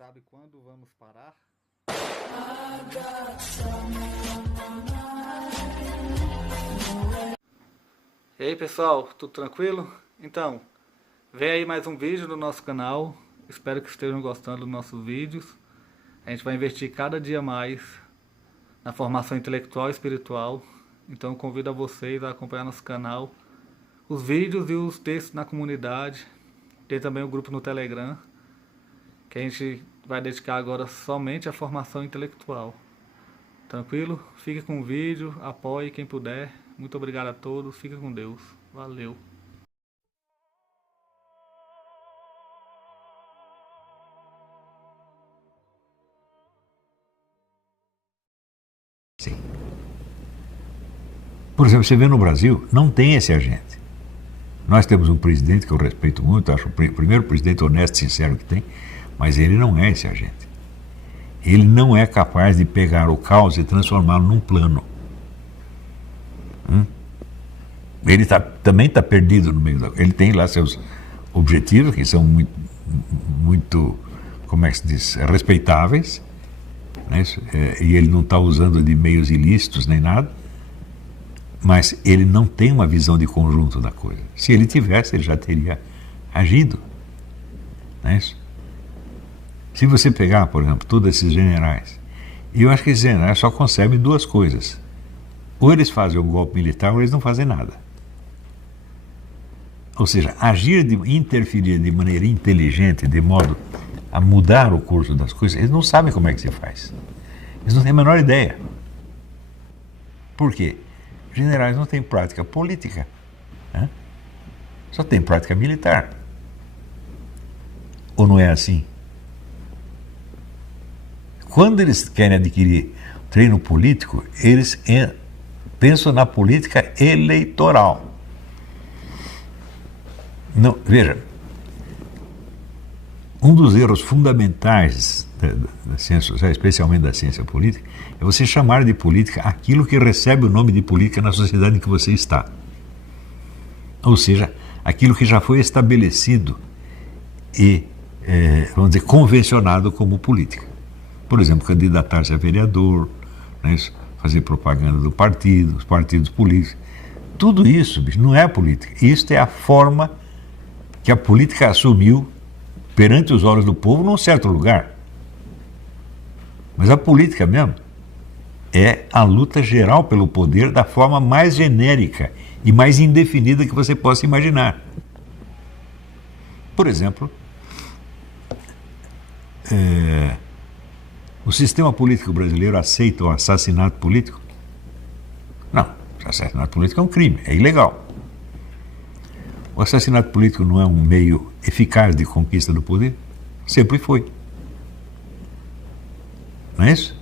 sabe quando vamos parar? E aí pessoal, tudo tranquilo? Então, vem aí mais um vídeo do nosso canal. Espero que estejam gostando dos nossos vídeos. A gente vai investir cada dia mais na formação intelectual e espiritual. Então convido a vocês a acompanhar nosso canal, os vídeos e os textos na comunidade. Tem também o grupo no Telegram, que a gente vai dedicar agora somente à formação intelectual. Tranquilo? Fique com o vídeo, apoie quem puder. Muito obrigado a todos, fique com Deus. Valeu! Sim. Por exemplo, você vê no Brasil, não tem esse agente. Nós temos um presidente que eu respeito muito, acho o primeiro presidente honesto e sincero que tem, mas ele não é esse agente. Ele não é capaz de pegar o caos e transformá-lo num plano. Ele também está perdido no meio da... Ele tem lá seus objetivos, que são muito, como é que se diz, respeitáveis, né? E ele não está usando de meios ilícitos nem nada, mas ele não tem uma visão de conjunto da coisa. Se ele tivesse, ele já teria agido. Não é isso? Se você pegar, por exemplo, todos esses generais, e eu acho que esses generais só concebem duas coisas. Ou eles fazem um golpe militar, ou eles não fazem nada. Ou seja, interferir de maneira inteligente, de modo a mudar o curso das coisas, eles não sabem como é que se faz. Eles não têm a menor ideia. Por quê? Generais não têm prática política, né? Só tem prática militar. Ou não é assim? Quando eles querem adquirir treino político, eles pensam na política eleitoral. Não, veja, um dos erros fundamentais da ciência social, especialmente da ciência política, é você chamar de política aquilo que recebe o nome de política na sociedade em que você está. Ou seja, aquilo que já foi estabelecido e, vamos dizer, convencionado como política. Por exemplo, candidatar-se a vereador, né, fazer propaganda do partido, os partidos políticos. Tudo isso, bicho, não é política. Isso é a forma que a política assumiu perante os olhos do povo num certo lugar. Mas a política mesmo é a luta geral pelo poder da forma mais genérica e mais indefinida que você possa imaginar. Por exemplo, o sistema político brasileiro aceita o assassinato político? Não, o assassinato político é um crime, é ilegal. O assassinato político não é um meio eficaz de conquista do poder? Sempre foi. Não é isso?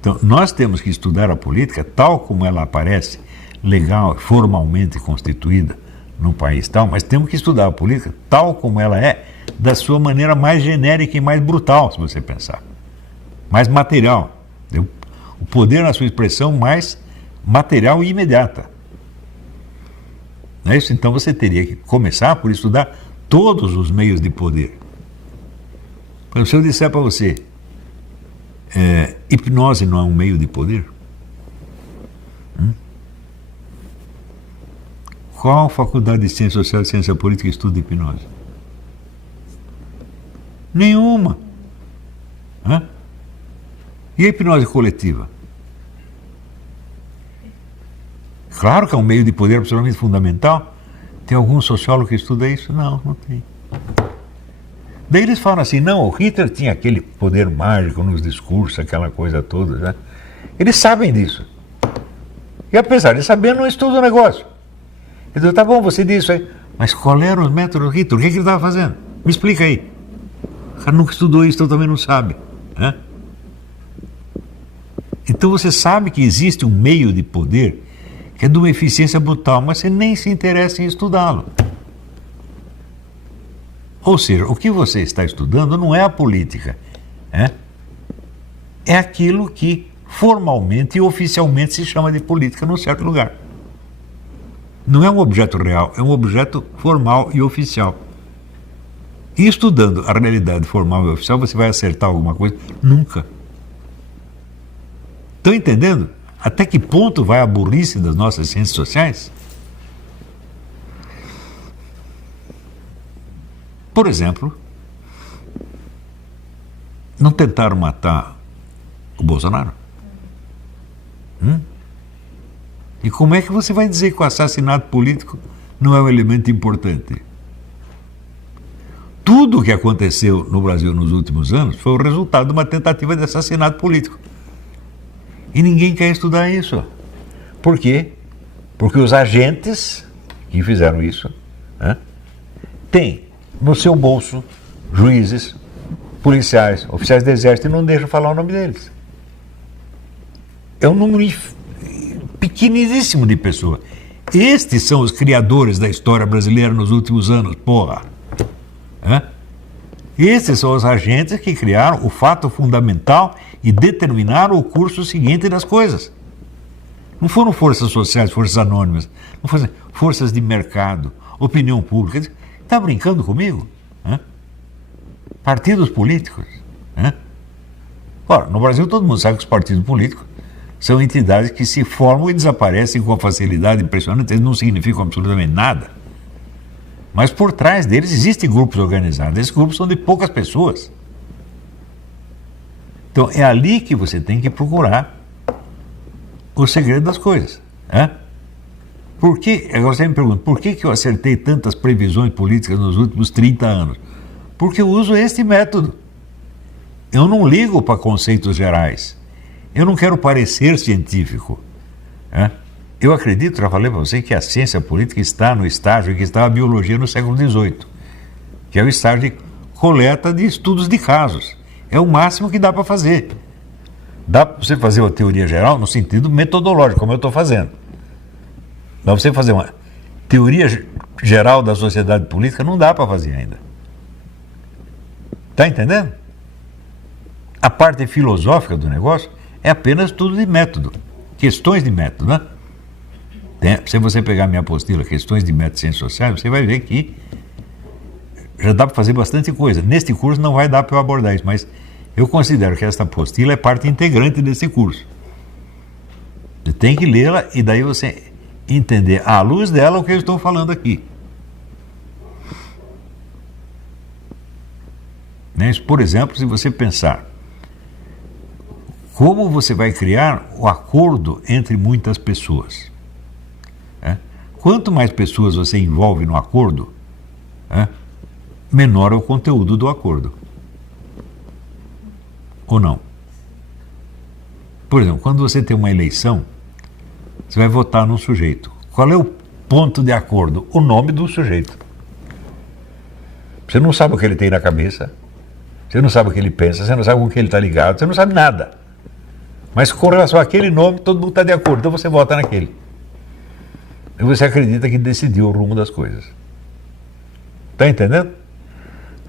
Então, nós temos que estudar a política tal como ela aparece, legal, formalmente constituída num país tal, mas temos que estudar a política tal como ela é, da sua maneira mais genérica e mais brutal, se você pensar. Mais material. Entendeu? O poder na sua expressão mais material e imediata. Não é isso? Então você teria que começar por estudar todos os meios de poder. Se eu disser para você, hipnose não é um meio de poder? Qual faculdade de Ciência Social e Ciência Política estuda hipnose? Nenhuma. E a hipnose coletiva? Claro que é um meio de poder absolutamente fundamental. Tem algum sociólogo que estuda isso? Não, não tem. Daí eles falam assim, não, o Hitler tinha aquele poder mágico nos discursos, aquela coisa toda, né? Eles sabem disso. E apesar de saber, não estudam o negócio. Então, tá bom, você disse isso aí. Mas qual eram os métodos do Hitler? O que ele estava fazendo? Me explica aí. O cara nunca estudou isso, então também não sabe, né? Então você sabe que existe um meio de poder que é de uma eficiência brutal, mas você nem se interessa em estudá-lo. Ou seja, o que você está estudando não é a política, é aquilo que formalmente e oficialmente se chama de política num certo lugar. Não é um objeto real, é um objeto formal e oficial. E estudando a realidade formal e oficial, você vai acertar alguma coisa? Nunca. Estão entendendo? Até que ponto vai a burrice das nossas ciências sociais? Por exemplo, não tentaram matar o Bolsonaro? E como é que você vai dizer que o assassinato político não é um elemento importante? Tudo o que aconteceu no Brasil nos últimos anos foi o resultado de uma tentativa de assassinato político. E ninguém quer estudar isso. Por quê? Porque os agentes que fizeram isso têm no seu bolso juízes, policiais, oficiais do exército e não deixam falar o nome deles. É um número pequeniníssimo de pessoas. Estes são os criadores da história brasileira nos últimos anos, porra. Esses são os agentes que criaram o fato fundamental e determinaram o curso seguinte das coisas. Não foram forças sociais, forças anônimas, não foram forças de mercado, opinião pública. Está brincando comigo? Partidos políticos? Ora, no Brasil todo mundo sabe que os partidos políticos são entidades que se formam e desaparecem com uma facilidade impressionante, eles não significam absolutamente nada. Mas por trás deles existem grupos organizados, esses grupos são de poucas pessoas. Então é ali que você tem que procurar o segredo das coisas. Agora você me pergunta, por que eu acertei tantas previsões políticas nos últimos 30 anos? Porque eu uso este método. Eu não ligo para conceitos gerais. Eu não quero parecer científico. Eu acredito, já falei para você, que a ciência política está no estágio em que está a biologia no século XVIII, que é o estágio de coleta de estudos de casos. É o máximo que dá para fazer. Dá para você fazer uma teoria geral no sentido metodológico, como eu estou fazendo. Dá para você fazer uma teoria geral da sociedade política, não dá para fazer ainda. Está entendendo? A parte filosófica do negócio é apenas tudo de método, questões de método, né? Se você pegar minha apostila, Questões de Método de Ciências Sociais, você vai ver que já dá para fazer bastante coisa. Neste curso não vai dar para eu abordar isso, mas eu considero que esta apostila é parte integrante desse curso. Você tem que lê-la e daí você entender à luz dela o que eu estou falando aqui. Por exemplo, se você pensar como você vai criar o acordo entre muitas pessoas. Quanto mais pessoas você envolve no acordo, menor é o conteúdo do acordo. Ou não? Por exemplo, quando você tem uma eleição, você vai votar num sujeito. Qual é o ponto de acordo? O nome do sujeito. Você não sabe o que ele tem na cabeça, você não sabe o que ele pensa, você não sabe com que ele está ligado, você não sabe nada. Mas com relação àquele nome, todo mundo está de acordo, então você vota naquele. E você acredita que decidiu o rumo das coisas. Está entendendo?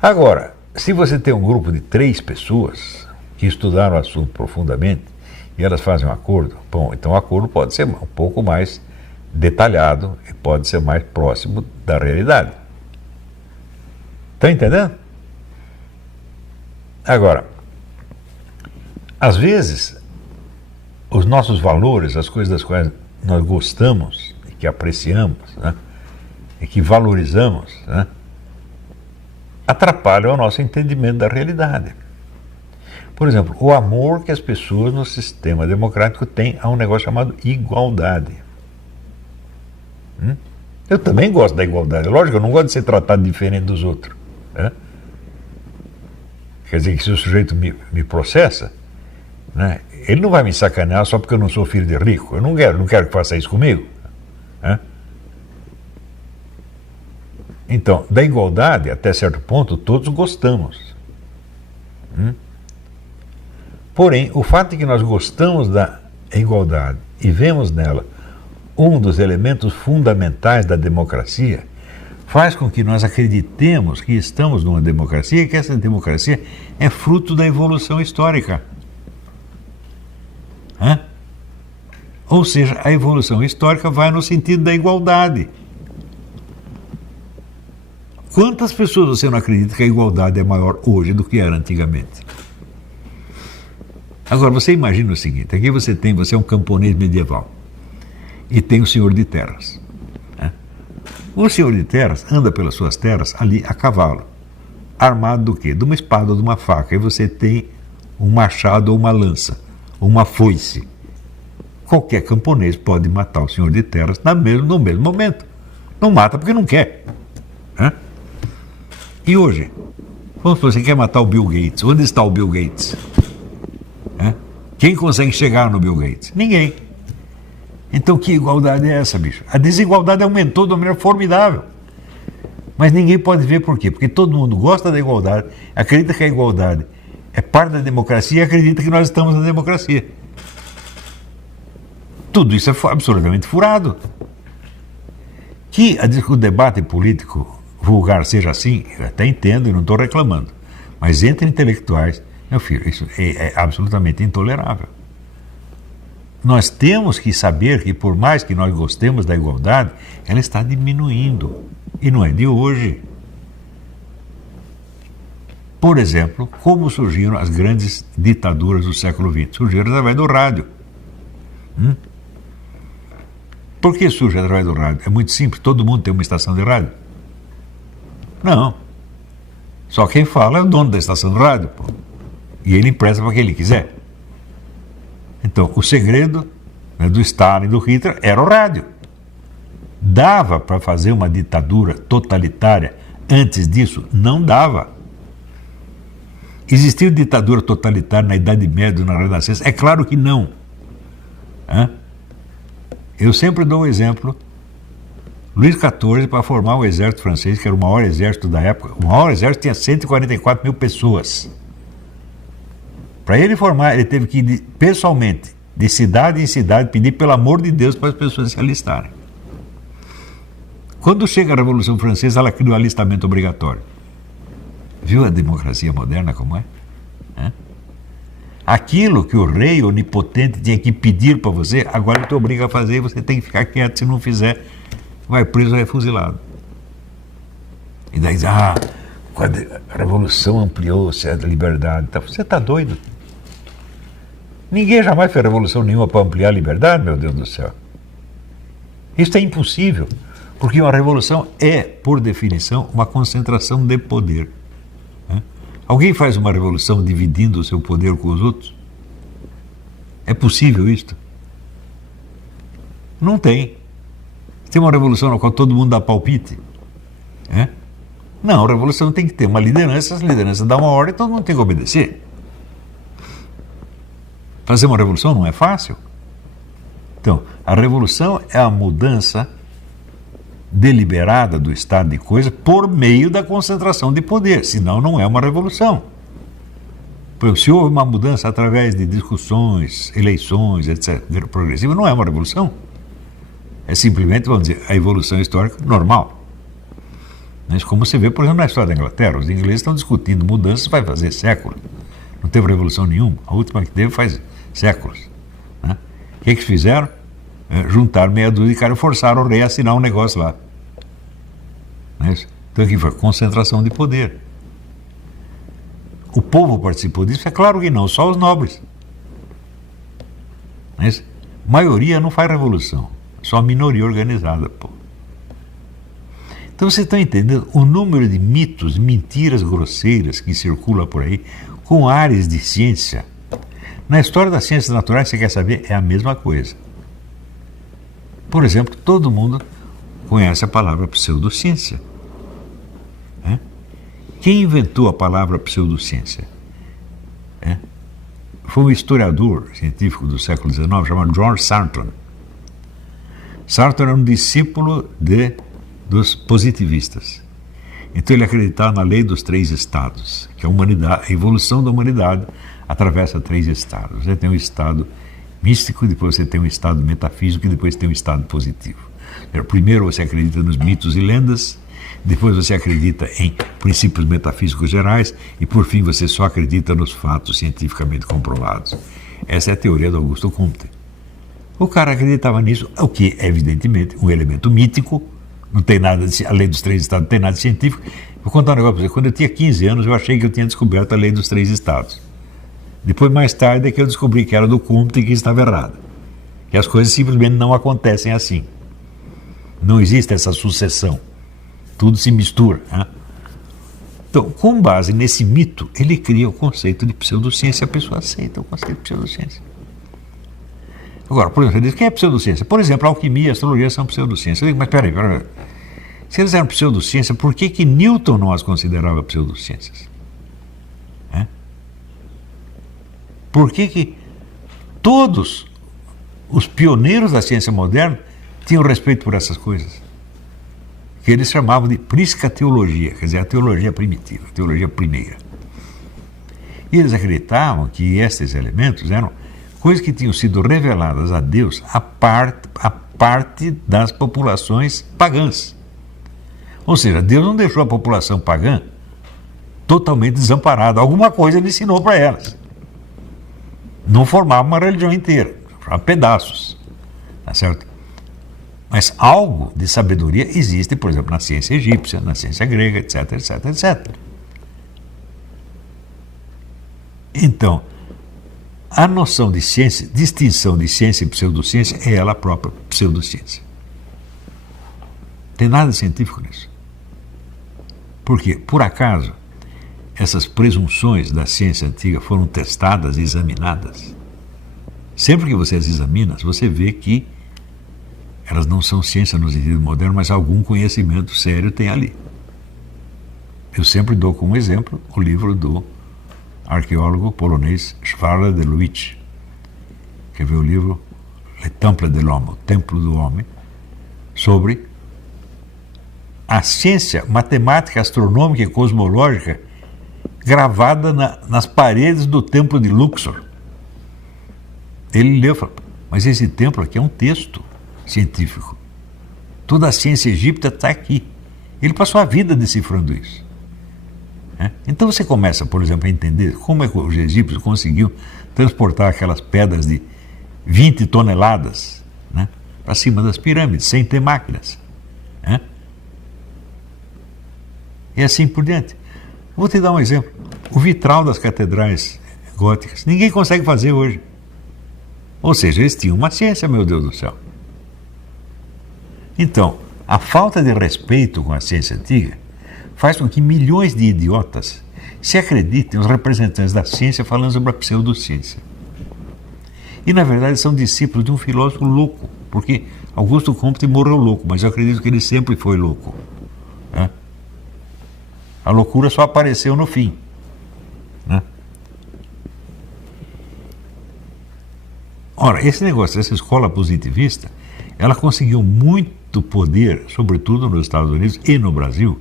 Agora, se você tem um grupo de 3 pessoas que estudaram o assunto profundamente e elas fazem um acordo, bom, então o acordo pode ser um pouco mais detalhado e pode ser mais próximo da realidade. Está entendendo? Agora, às vezes, os nossos valores, as coisas das quais nós gostamos, que apreciamos, e que valorizamos, atrapalham o nosso entendimento da realidade. Por exemplo, o amor que as pessoas no sistema democrático têm a um negócio chamado igualdade. Eu também gosto da igualdade. Lógico, eu não gosto de ser tratado diferente dos outros. Quer dizer que se o sujeito me processa, ele não vai me sacanear só porque eu não sou filho de rico. Eu não quero que faça isso comigo. Então, da igualdade, até certo ponto, todos gostamos. Porém, o fato de que nós gostamos da igualdade e vemos nela um dos elementos fundamentais da democracia, faz com que nós acreditemos que estamos numa democracia e que essa democracia é fruto da evolução histórica. Ou seja, a evolução histórica vai no sentido da igualdade. Quantas pessoas você não acredita que a igualdade é maior hoje do que era antigamente? Agora, você imagina o seguinte, aqui você é um camponês medieval e tem o senhor de terras. Né? O senhor de terras anda pelas suas terras ali a cavalo, armado do quê? De uma espada ou de uma faca, e você tem um machado ou uma lança, ou uma foice. Qualquer camponês pode matar o senhor de terras no mesmo momento. Não mata porque não quer. Né? E hoje, vamos supor, você quer matar o Bill Gates. Onde está o Bill Gates? Quem consegue chegar no Bill Gates? Ninguém. Então que igualdade é essa, bicho? A desigualdade aumentou de uma maneira formidável. Mas ninguém pode ver por quê? Porque todo mundo gosta da igualdade, acredita que a igualdade é parte da democracia e acredita que nós estamos na democracia. Tudo isso é absolutamente furado. Que o debate político vulgar seja assim, eu até entendo e não estou reclamando. Mas entre intelectuais, meu filho, isso é absolutamente intolerável. Nós temos que saber que, por mais que nós gostemos da igualdade, ela está diminuindo. E não é de hoje. Por exemplo, como surgiram as grandes ditaduras do século XX? Surgiram através do rádio. Por que surge através do rádio? É muito simples, todo mundo tem uma estação de rádio. Não. Só quem fala é o dono da estação de rádio, pô. E ele empresta para quem ele quiser. Então, o segredo, né, do Stalin e do Hitler era o rádio. Dava para fazer uma ditadura totalitária antes disso? Não dava. Existiu ditadura totalitária na Idade Média, na Renascença? É claro que não. Eu sempre dou o exemplo. Luís XIV, para formar o exército francês, que era o maior exército da época, o maior exército tinha 144 mil pessoas. Para ele formar, ele teve que ir pessoalmente, de cidade em cidade, pedir pelo amor de Deus para as pessoas se alistarem. Quando chega a Revolução Francesa, ela criou o alistamento obrigatório. Viu a democracia moderna como é? Aquilo que o rei onipotente tinha que pedir para você, agora ele te obriga a fazer e você tem que ficar quieto. Se não fizer, vai preso ou é fuzilado. E daí diz, quando a Revolução ampliou certa liberdade. Você está doido? Ninguém jamais fez revolução nenhuma para ampliar a liberdade, meu Deus do céu. Isso é impossível, porque uma revolução é, por definição, uma concentração de poder. Alguém faz uma revolução dividindo o seu poder com os outros? É possível isto? Não tem. Tem uma revolução na qual todo mundo dá palpite? Não, a revolução tem que ter uma liderança, as lideranças dão uma ordem e todo mundo tem que obedecer. Fazer uma revolução não é fácil. Então, a revolução é a mudança deliberada do estado de coisas por meio da concentração de poder, senão não é uma revolução. Por exemplo, se houve uma mudança através de discussões, eleições, etc., progressiva, não é uma revolução. É simplesmente, vamos dizer, a evolução histórica normal. Mas como você vê, por exemplo, na história da Inglaterra, os ingleses estão discutindo mudanças vai fazer séculos. Não teve revolução nenhuma. A última que teve faz séculos. O que eles fizeram? Juntaram meia dúzia de caras e forçaram o rei a assinar um negócio lá. Então aqui foi concentração de poder. O povo participou disso? É claro que não, só os nobres. A maioria não faz revolução, só a minoria organizada. Então vocês estão entendendo o número de mitos, mentiras grosseiras que circula por aí, com áreas de ciência. Na história das ciências naturais, você quer saber, é a mesma coisa. Por exemplo, todo mundo conhece a palavra pseudociência. Quem inventou a palavra pseudociência? Foi um historiador científico do século XIX chamado George Sarton. Sarton era um discípulo dos positivistas. Então ele acreditava na lei dos 3 estados, que a evolução da humanidade atravessa 3 estados. Você tem um estado místico, depois você tem um estado metafísico e depois tem um estado positivo. Primeiro você acredita nos mitos e lendas, depois você acredita em princípios metafísicos gerais e por fim você só acredita nos fatos cientificamente comprovados. Essa é a teoria do Augusto Comte. O cara acreditava nisso, o que é evidentemente um elemento mítico, Não tem nada, a lei dos 3 estados não tem nada de científico. Vou contar um negócio para você. Quando eu tinha 15 anos, eu achei que eu tinha descoberto a lei dos 3 estados. Depois, mais tarde, é que eu descobri que era do Comte e que estava errado. Que as coisas simplesmente não acontecem assim. Não existe essa sucessão. Tudo se mistura. Né? Então, com base nesse mito, ele cria o conceito de pseudociência. A pessoa aceita o conceito de pseudociência. Agora, por exemplo, ele diz, quem é pseudociência? Por exemplo, a alquimia e a astrologia são pseudociência. Eu digo, mas peraí. Se eles eram pseudociência, por que Newton não as considerava pseudociências? É? Por que todos os pioneiros da ciência moderna tinham respeito por essas coisas? Que eles chamavam de priscateologia, quer dizer, a teologia primitiva, a teologia primeira. E eles acreditavam que estes elementos eram coisas que tinham sido reveladas a Deus a parte das populações pagãs. Ou seja, Deus não deixou a população pagã totalmente desamparada. Alguma coisa ele ensinou para elas. Não formava uma religião inteira, formava pedaços. Tá certo? Mas algo de sabedoria existe, por exemplo, na ciência egípcia, na ciência grega, etc, etc, etc. Então, a noção de ciência, distinção de ciência e pseudociência é ela própria pseudociência. Não tem nada científico nisso. Por quê? Por acaso, essas presunções da ciência antiga foram testadas e examinadas. Sempre que você as examina, você vê que elas não são ciência no sentido moderno, mas algum conhecimento sério tem ali. Eu sempre dou como exemplo o livro do arqueólogo polonês Szwara de Luiz, que é o livro Le Temple de l'Homme, o Templo do Homem, sobre a ciência matemática, astronômica e cosmológica gravada nas paredes do templo de Luxor. Ele leu e falou, mas esse templo aqui é um texto científico. Toda a ciência egípcia está aqui. Ele passou a vida decifrando isso. Então você começa, por exemplo, a entender como é que os egípcios conseguiam transportar aquelas pedras de 20 toneladas, né, para cima das pirâmides, sem ter máquinas. E assim por diante. Vou te dar um exemplo. O vitral das catedrais góticas, ninguém consegue fazer hoje. Ou seja, eles tinham uma ciência, meu Deus do céu. Então, a falta de respeito com a ciência antiga faz com que milhões de idiotas se acreditem os representantes da ciência falando sobre a pseudociência. E, na verdade, são discípulos de um filósofo louco, porque Augusto Comte morreu louco, mas eu acredito que ele sempre foi louco. Né? A loucura só apareceu no fim. Né? Ora, esse negócio, essa escola positivista, ela conseguiu muito poder, sobretudo nos Estados Unidos e no Brasil,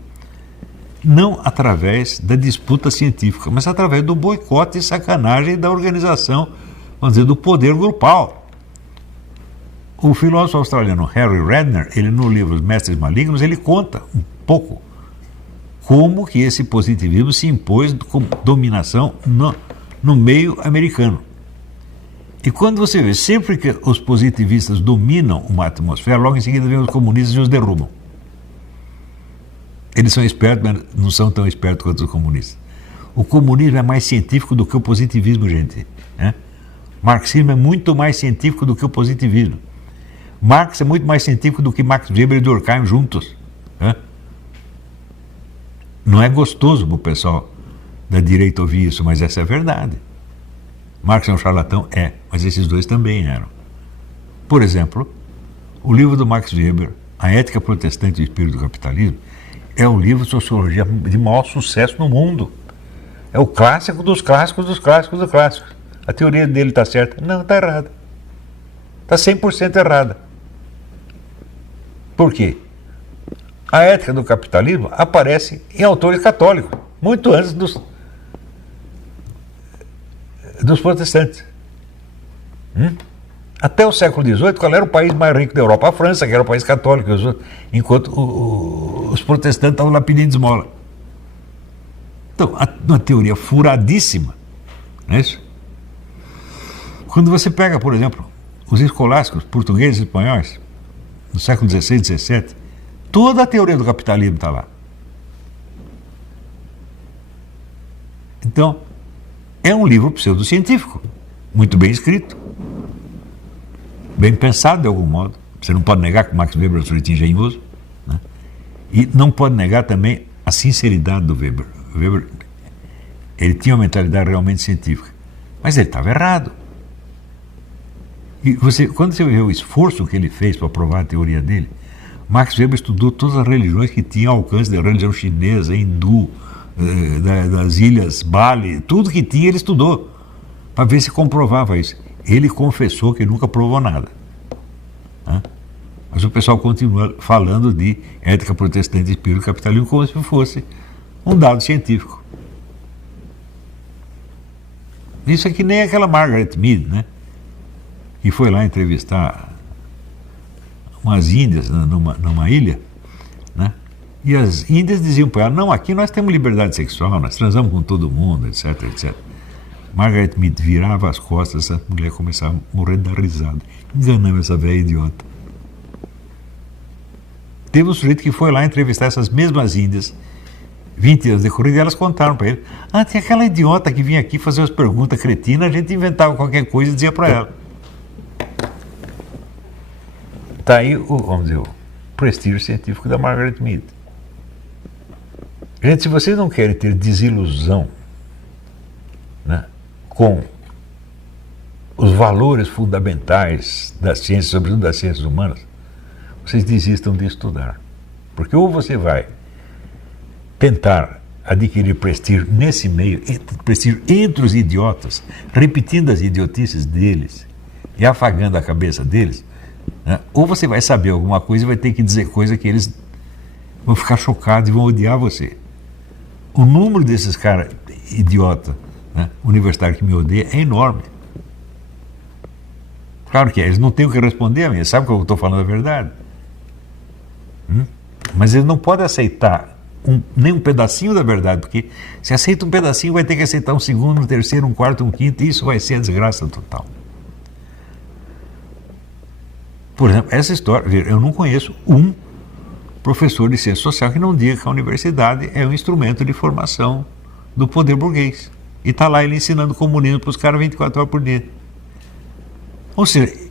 não através da disputa científica, mas através do boicote e sacanagem da organização, vamos dizer, do poder grupal. O filósofo australiano Harry Redner, ele no livro Os Mestres Malignos, ele conta um pouco como que esse positivismo se impôs com dominação no meio americano. E quando você vê, sempre que os positivistas dominam uma atmosfera, logo em seguida vem os comunistas e os derrubam. Eles são espertos, mas não são tão espertos quanto os comunistas. O comunismo é mais científico do que o positivismo, gente. Né? O marxismo é muito mais científico do que o positivismo. Marx é muito mais científico do que Max Weber e Durkheim juntos. Né? Não é gostoso para o pessoal da direita ouvir isso, mas essa é a verdade. Marx é um charlatão? É, mas esses dois também eram. Por exemplo, o livro do Max Weber, A Ética Protestante e o Espírito do Capitalismo, é um livro de sociologia de maior sucesso no mundo. É o clássico dos clássicos dos clássicos dos clássicos. A teoria dele está certa? Não, está errada. Está 100% errada. Por quê? A Ética do Capitalismo aparece em autores católicos, muito antes dos protestantes. Até o século XVIII, qual era o país mais rico da Europa? A França, que era o país católico, enquanto os protestantes estavam lá pedindo esmola. Então, uma teoria furadíssima, não é isso? Quando você pega, por exemplo, os escolásticos portugueses e espanhóis, no século XVI e XVII, Toda a teoria do capitalismo está lá. Então, é um livro pseudocientífico, muito bem escrito, bem pensado de algum modo. Você não pode negar que Max Weber é um sujeito engenhoso, né? E não pode negar também a sinceridade do Weber. Weber, ele tinha uma mentalidade realmente científica, mas ele estava errado. E quando você vê o esforço que ele fez para provar a teoria dele, Max Weber estudou todas as religiões que tinham alcance da religião chinesa, hindu, das ilhas Bali, tudo que tinha ele estudou, para ver se comprovava isso. Ele confessou que nunca provou nada. Né? Mas o pessoal continua falando de ética protestante e espírito capitalismo como se fosse um dado científico. Isso é que nem aquela Margaret Mead, né? Que foi lá entrevistar umas índias numa ilha, né? E as índias diziam para ela: não, aqui nós temos liberdade sexual, nós transamos com todo mundo, etc, etc. Margaret Mead virava as costas, a mulher começava a morrer da risada. Enganamos essa velha idiota. Teve um sujeito que foi lá entrevistar essas mesmas índias, 20 anos decorridos, e elas contaram para ele: ah, tem aquela idiota que vinha aqui fazer umas perguntas cretinas, a gente inventava qualquer coisa e dizia para ela. Está aí vamos dizer, o prestígio científico da Margaret Mead. Gente, se vocês não querem ter desilusão, né, com os valores fundamentais da ciência, sobretudo das ciências humanas, vocês desistam de estudar. Porque ou você vai tentar adquirir prestígio nesse meio, prestígio entre os idiotas, repetindo as idiotices deles e afagando a cabeça deles, né? Ou você vai saber alguma coisa e vai ter que dizer coisa que eles vão ficar chocados e vão odiar você. O número desses caras idiota, né, universitário que me odeia é enorme. Claro que é, eles não têm o que responder a mim, sabe que eu estou falando a verdade. Mas eles não podem aceitar nem um pedacinho da verdade, porque se aceita um pedacinho vai ter que aceitar um segundo, um terceiro, um quarto, um quinto, e isso vai ser a desgraça total. Por exemplo, essa história, eu não conheço um professor de ciência social que não diga que a universidade é um instrumento de formação do poder burguês. E está lá ele ensinando comunismo para os caras 24 horas por dia. Ou seja, ele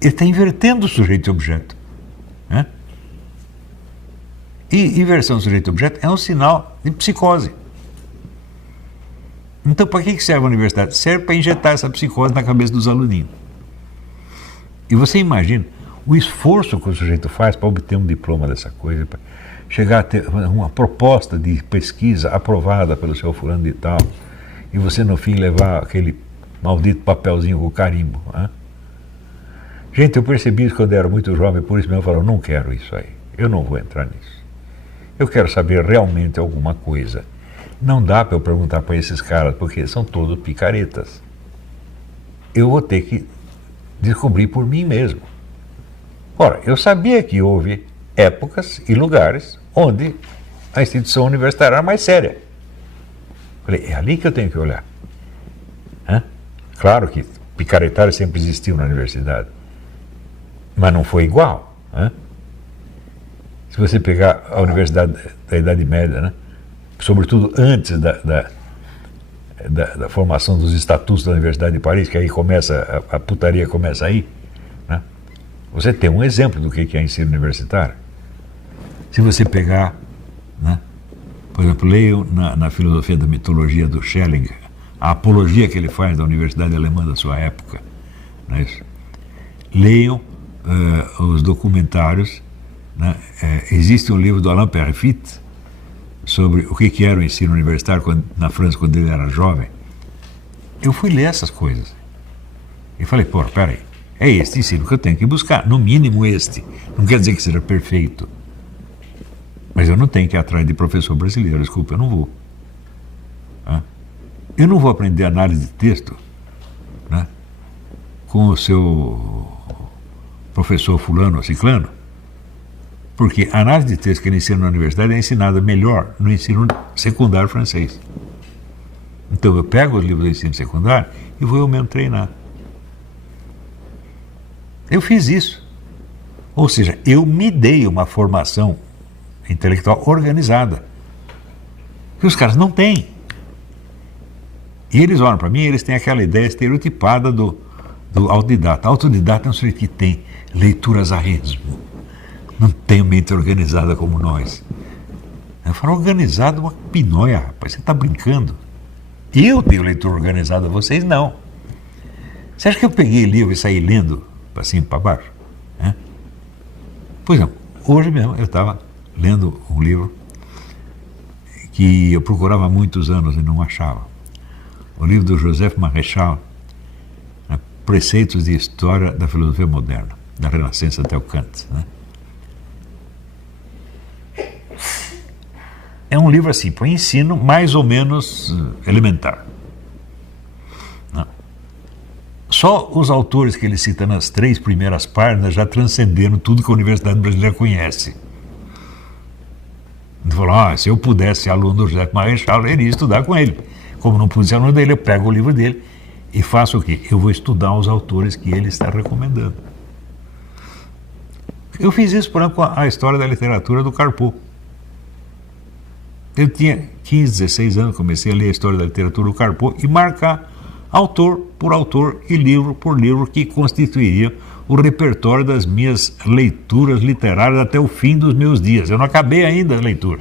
está invertendo o sujeito e objeto. Né? E inversão do sujeito e objeto é um sinal de psicose. Então, para que serve a universidade? Serve para injetar essa psicose na cabeça dos aluninhos. E você imagina o esforço que o sujeito faz para obter um diploma dessa coisa, para chegar a ter uma proposta de pesquisa aprovada pelo seu fulano de tal, e você no fim levar aquele maldito papelzinho com carimbo. Né? Gente, eu percebi isso quando eu era muito jovem, por isso mesmo eu falo: não quero isso aí, eu não vou entrar nisso. Eu quero saber realmente alguma coisa. Não dá para eu perguntar para esses caras, porque são todos picaretas. Eu vou ter que descobrir por mim mesmo. Ora, eu sabia que houve épocas e lugares onde a instituição universitária era mais séria. Falei, é ali que eu tenho que olhar. Claro que picaretário sempre existiu na universidade, mas não foi igual. Se você pegar a universidade da Idade Média, né, sobretudo antes da formação dos estatutos da Universidade de Paris, que aí começa, a putaria começa aí, né? Você tem um exemplo do que é ensino universitário. Se você pegar, né, por exemplo, leio na filosofia da mitologia do Schelling, a apologia que ele faz da Universidade Alemã da sua época, não é isso? Leiam os documentários, né? Existe um livro do Alain Peyrefitte sobre o que era o ensino universitário na França quando ele era jovem. Eu fui ler essas coisas e falei, pô, peraí, é este ensino que eu tenho que buscar, no mínimo este. Não quer dizer que seja perfeito, mas eu não tenho que ir atrás de professor brasileiro, desculpa, eu não vou. Eu não vou aprender análise de texto, né, com o seu professor fulano ou ciclano, porque a análise de texto que ele ensina na universidade é ensinada melhor no ensino secundário francês. Então eu pego os livros do ensino secundário e vou eu mesmo treinar. Eu fiz isso. Ou seja, eu me dei uma formação intelectual organizada, que os caras não têm. E eles olham para mim e eles têm aquela ideia estereotipada do autodidata. Autodidata é um sujeito que tem leituras a esmo, não tem mente organizada como nós. Eu falo, organizado uma pinóia, rapaz, você está brincando. Eu tenho leitura organizada, vocês não. Você acha que eu peguei livro e saí lendo para cima e para baixo? Por exemplo, hoje mesmo eu estava lendo um livro que eu procurava há muitos anos e não achava. O livro do Joseph Marechal, Preceitos de História da Filosofia Moderna, da Renascença até o Kant. É um livro assim, para ensino mais ou menos elementar. Só os autores que ele cita nas 3 primeiras páginas já transcenderam tudo que a Universidade Brasileira conhece. Ele falou, se eu pudesse ser aluno do José Marechal, eu iria estudar com ele. Como não pude ser aluno dele, eu pego o livro dele e faço o quê? Eu vou estudar os autores que ele está recomendando. Eu fiz isso, por exemplo, com a história da literatura do Carpo. Eu tinha 15, 16 anos, comecei a ler a história da literatura do Carpo e marcar autor por autor e livro por livro que constituiria o repertório das minhas leituras literárias até o fim dos meus dias. Eu não acabei ainda a leitura.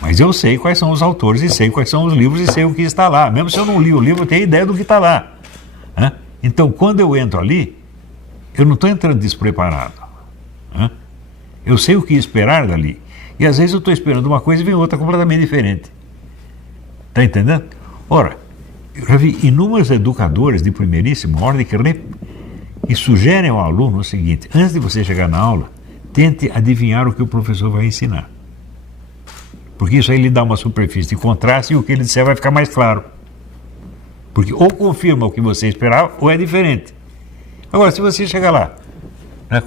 Mas eu sei quais são os autores e sei quais são os livros e sei o que está lá. Mesmo se eu não li o livro, eu tenho ideia do que está lá. Então, quando eu entro ali, eu não estou entrando despreparado. Eu sei o que esperar dali. E às vezes eu estou esperando uma coisa e vem outra completamente diferente. Está entendendo? Ora, eu já vi inúmeros educadores de primeiríssima ordem que sugerem ao aluno o seguinte: antes de você chegar na aula, tente adivinhar o que o professor vai ensinar. Porque isso aí lhe dá uma superfície de contraste e o que ele disser vai ficar mais claro. Porque ou confirma o que você esperava ou é diferente. Agora, se você chegar lá,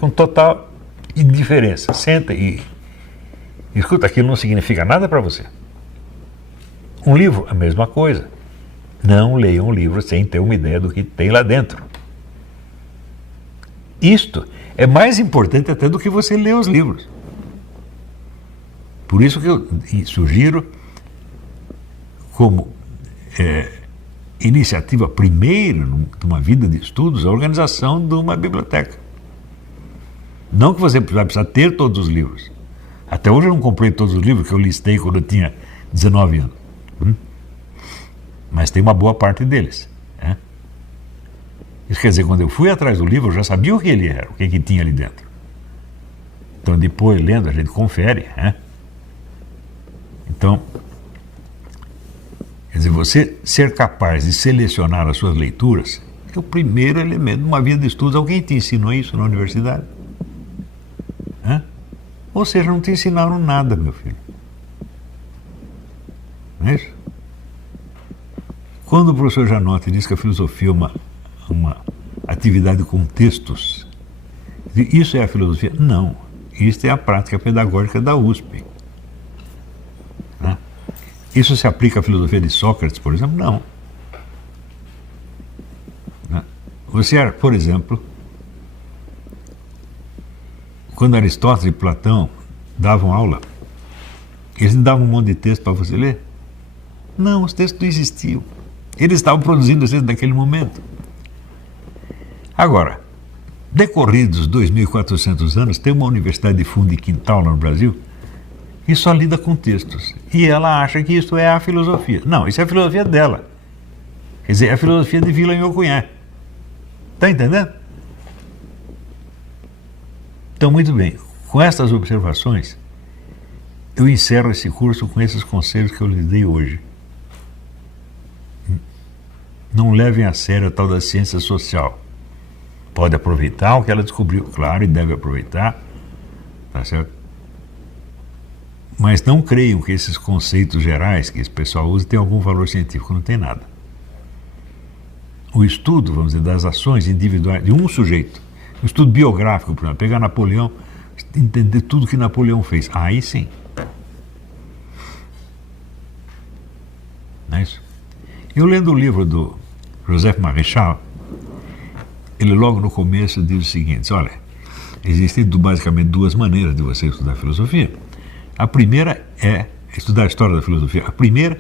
com total indiferença, senta e escuta, aquilo não significa nada para você. Um livro, a mesma coisa. Não leia um livro sem ter uma ideia do que tem lá dentro. Isto é mais importante até do que você ler os livros. Por isso que eu sugiro, como iniciativa primeira de uma vida de estudos, a organização de uma biblioteca. Não que você vai precisar ter todos os livros. Até hoje eu não comprei todos os livros que eu listei quando eu tinha 19 anos. Mas tem uma boa parte deles. Isso quer dizer, quando eu fui atrás do livro, eu já sabia o que ele era, o que tinha ali dentro. Então, depois, lendo, a gente confere. Então, quer dizer, você ser capaz de selecionar as suas leituras é o primeiro elemento de uma vida de estudos. Alguém te ensinou isso na universidade? Ou seja, não te ensinaram nada, meu filho. Não é isso? Quando o professor Janotti diz que a filosofia é uma atividade com textos, isso é a filosofia? Não. Isso é a prática pedagógica da USP. Isso se aplica à filosofia de Sócrates, por exemplo? Não. Você, por exemplo, quando Aristóteles e Platão davam aula, eles davam um monte de texto para você ler? Não, os textos não existiam. Eles estavam produzindo os textos naquele momento. Agora, decorridos 2.400 anos, tem uma universidade de fundo de quintal no Brasil que só lida com textos. E ela acha que isso é a filosofia. Não, isso é a filosofia dela. Quer dizer, é a filosofia de Vila Nhocuné. Está entendendo? Então, muito bem. Com estas observações, eu encerro esse curso com esses conselhos que eu lhes dei hoje. Não levem a sério a tal da ciência social. Pode aproveitar o que ela descobriu, claro, e deve aproveitar, tá certo? Mas não creiam que esses conceitos gerais que esse pessoal usa têm algum valor científico, não tem nada. O estudo, vamos dizer, das ações individuais de um sujeito, o estudo biográfico, por exemplo, pegar Napoleão, entender tudo que Napoleão fez, aí sim. Não é isso? Eu lendo o livro do Joseph Marechal, ele logo no começo diz o seguinte: olha, existem basicamente duas maneiras de você estudar filosofia. A primeira é estudar a história da filosofia. A primeira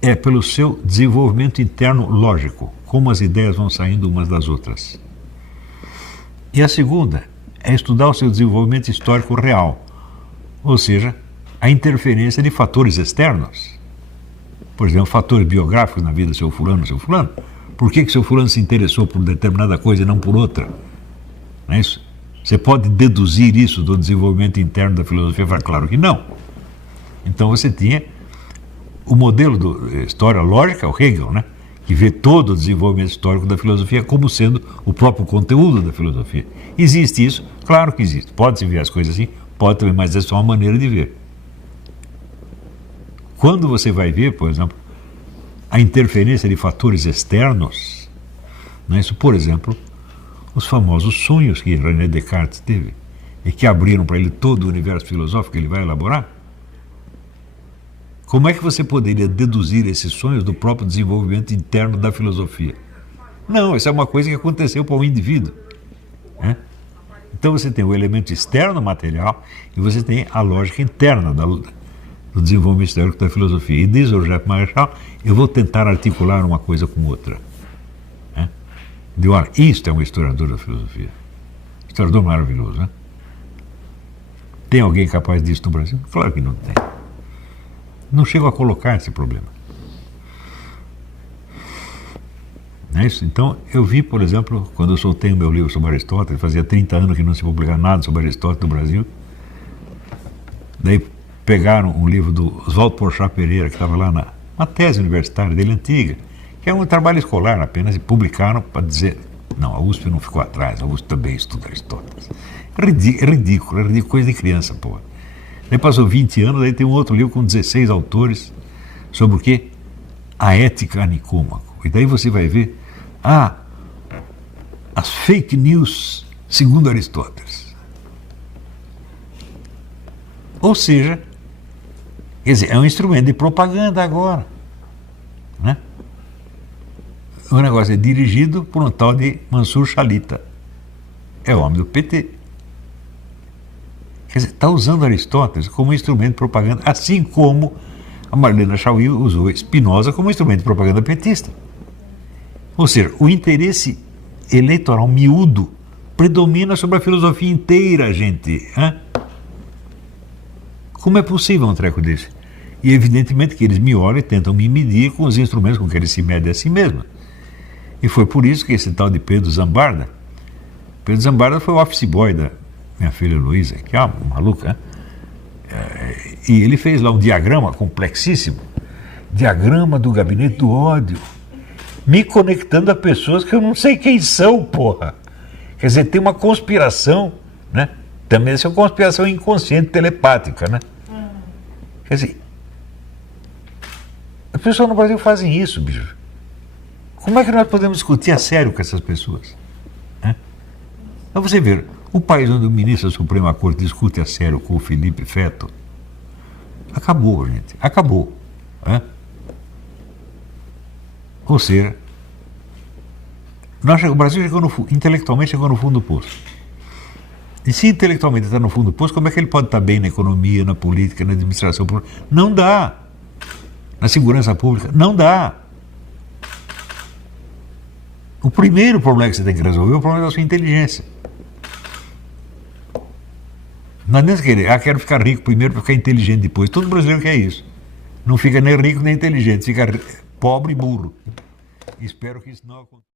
é pelo seu desenvolvimento interno lógico, como as ideias vão saindo umas das outras. E a segunda é estudar o seu desenvolvimento histórico real, ou seja, a interferência de fatores externos. Por exemplo, fatores biográficos na vida do seu fulano. Por que seu fulano se interessou por determinada coisa e não por outra? Não é isso? Você pode deduzir isso do desenvolvimento interno da filosofia? Claro que não. Então você tinha o modelo da história lógica, o Hegel, né? Que vê todo o desenvolvimento histórico da filosofia como sendo o próprio conteúdo da filosofia. Existe isso? Claro que existe. Pode-se ver as coisas assim, pode também, mas é só uma maneira de ver. Quando você vai ver, por exemplo, a interferência de fatores externos, não é isso? Por exemplo, os famosos sonhos que René Descartes teve e que abriram para ele todo o universo filosófico que ele vai elaborar. Como é que você poderia deduzir esses sonhos do próprio desenvolvimento interno da filosofia? Não, isso é uma coisa que aconteceu para um indivíduo. Né? Então você tem o elemento externo material e você tem a lógica interna do desenvolvimento histórico da filosofia. E diz o Joseph Marechal, eu vou tentar articular uma coisa com outra. Né? De olha, isto é um historiador da filosofia. Historiador maravilhoso, né? Tem alguém capaz disso no Brasil? Claro que não tem. Não chego a colocar esse problema. Não é isso? Então, eu vi, por exemplo, quando eu soltei o meu livro sobre Aristóteles, fazia 30 anos que não se publicava nada sobre Aristóteles no Brasil. Daí pegaram um livro do Oswaldo Porchat Pereira, que estava lá uma tese universitária dele antiga, que era um trabalho escolar apenas, e publicaram para dizer, não, a USP não ficou atrás, a USP também estuda Aristóteles. É ridículo, coisa de criança, pô. Daí passou 20 anos, daí tem um outro livro com 16 autores sobre o quê? A ética a Nicômaco. E daí você vai ver, as fake news segundo Aristóteles. Ou seja, quer dizer, é um instrumento de propaganda agora. Né? O negócio é dirigido por um tal de Mansur Shalita. É o homem do PT. Quer dizer, está usando Aristóteles como instrumento de propaganda, assim como a Marlene Chauí usou Spinoza como instrumento de propaganda petista. Ou seja, o interesse eleitoral miúdo predomina sobre a filosofia inteira, gente. Hein? Como é possível um treco desse? E evidentemente que eles me olham e tentam me medir com os instrumentos com que eles se medem a si mesmos. E foi por isso que esse tal de Pedro Zambarda foi o office boy da minha filha Luísa, que é uma maluca, né? E ele fez lá um diagrama complexíssimo, diagrama do gabinete do ódio, me conectando a pessoas que eu não sei quem são, porra. Quer dizer, tem uma conspiração, né? Também essa é uma conspiração inconsciente telepática, né? Quer dizer, as pessoas no Brasil fazem isso, bicho. Como é que nós podemos discutir a sério com essas pessoas? Para você ver, o país onde o ministro da Suprema Corte discute a sério com o Felipe Feto, acabou, gente, acabou. Ou seja, o Brasil intelectualmente chegou no fundo do poço. E se intelectualmente está no fundo do poço, como é que ele pode estar bem na economia, na política, na administração pública? Não dá. Na segurança pública, não dá. O primeiro problema que você tem que resolver é o problema da sua inteligência. Não adianta querer, quero ficar rico primeiro para ficar inteligente depois. Todo brasileiro quer isso. Não fica nem rico nem inteligente, fica pobre e burro. Espero que isso não aconteça.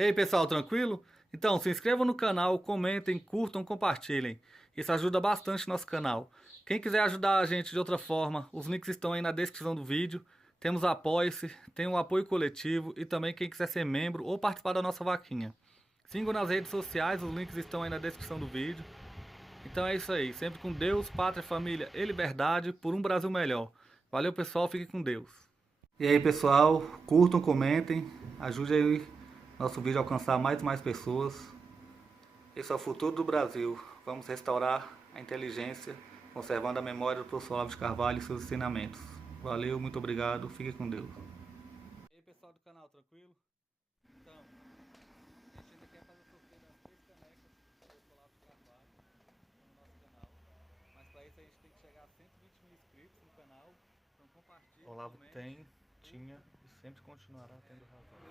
E aí pessoal, tranquilo? Então, se inscrevam no canal, comentem, curtam, compartilhem. Isso ajuda bastante o nosso canal. Quem quiser ajudar a gente de outra forma, os links estão aí na descrição do vídeo. Temos Apoie-se, tem o apoio coletivo e também quem quiser ser membro ou participar da nossa vaquinha. Sigam nas redes sociais, os links estão aí na descrição do vídeo. Então é isso aí, sempre com Deus, pátria, família e liberdade por um Brasil melhor. Valeu pessoal, fiquem com Deus. E aí pessoal, curtam, comentem, ajude aí nosso vídeo a alcançar mais e mais pessoas. Esse é o futuro do Brasil. Vamos restaurar a inteligência, conservando a memória do professor Olavo de Carvalho e seus ensinamentos. Valeu, muito obrigado, fique com Deus. E aí pessoal do canal, tranquilo? Então, a gente ainda quer fazer o sorteio das 3 canecas do professor Olavo de Carvalho no nosso canal. Mas para isso a gente tem que chegar a 120 mil inscritos no canal. Então compartilhe, Olavo tem, tinha e sempre continuará tendo razão.